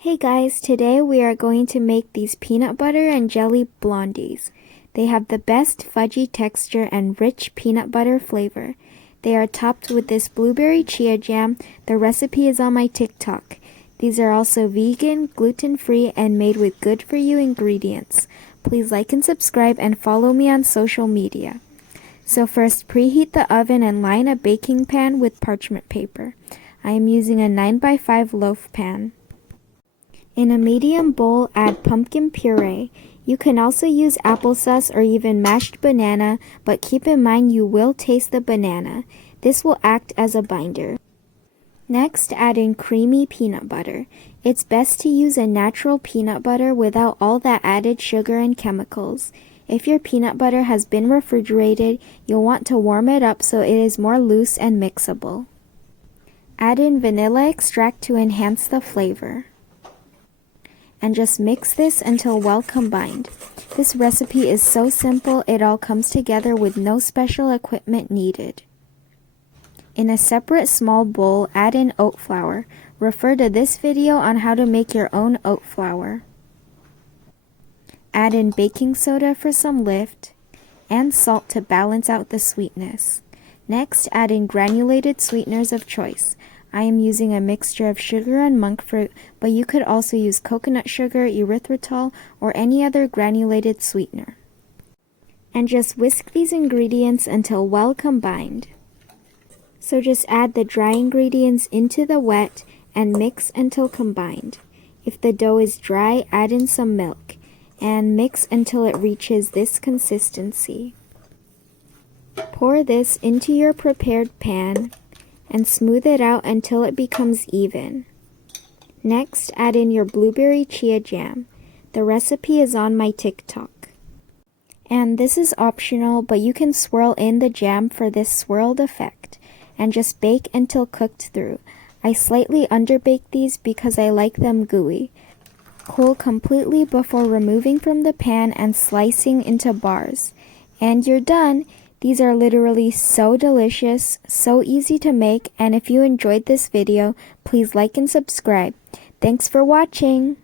Hey guys, today we are going to make these peanut butter and jelly blondies. They have the best fudgy texture and rich peanut butter flavor. They are topped with this blueberry chia jam. The recipe is on my TikTok. These are also vegan, gluten-free, and made with good-for-you ingredients. Please like and subscribe and follow me on social media. So first, preheat the oven and line a baking pan with parchment paper. I am using a 9x5 loaf pan. In a medium bowl, add pumpkin puree. You can also use applesauce or even mashed banana, but keep in mind you will taste the banana. This will act as a binder. Next, add in creamy peanut butter. It's best to use a natural peanut butter without all that added sugar and chemicals. If your peanut butter has been refrigerated, you'll want to warm it up so it is more loose and mixable. Add in vanilla extract to enhance the flavor. And just mix this until well combined. This recipe is so simple, it all comes together with no special equipment needed. In a separate small bowl, add in oat flour. Refer to this video on how to make your own oat flour. Add in baking soda for some lift, and salt to balance out the sweetness. Next, add in granulated sweeteners of choice. I am using a mixture of sugar and monk fruit, but you could also use coconut sugar, erythritol, or any other granulated sweetener. And just whisk these ingredients until well combined. So just add the dry ingredients into the wet and mix until combined. If the dough is dry, add in some milk and mix until it reaches this consistency. Pour this into your prepared pan and smooth it out until it becomes even. Next, add in your blueberry chia jam. The recipe is on my TikTok. And this is optional, but you can swirl in the jam for this swirled effect, and just bake until cooked through. I slightly underbake these because I like them gooey. Cool completely before removing from the pan and slicing into bars. And you're done! These are literally so delicious, so easy to make, and if you enjoyed this video, please like and subscribe. Thanks for watching!